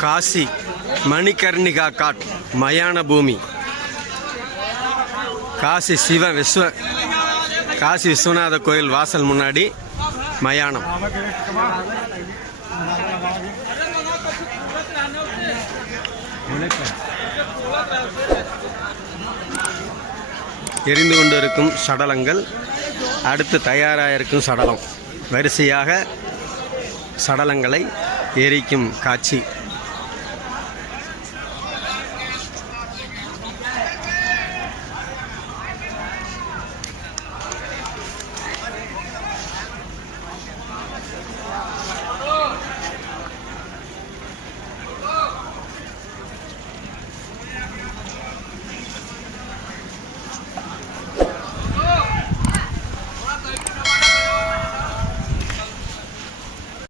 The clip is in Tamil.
காசி மணிகர்ணிகா காட் மயான பூமி. காசி சிவ விஸ்வ காசி விஸ்வநாத கோயில் வாசல் முன்னாடி மயானம். எரிந்து கொண்டிருக்கும் சடலங்கள் அடுத்து தயாராக இருக்கும் சடலம். வரிசையாக சடலங்களை எரிக்கும் காட்சி.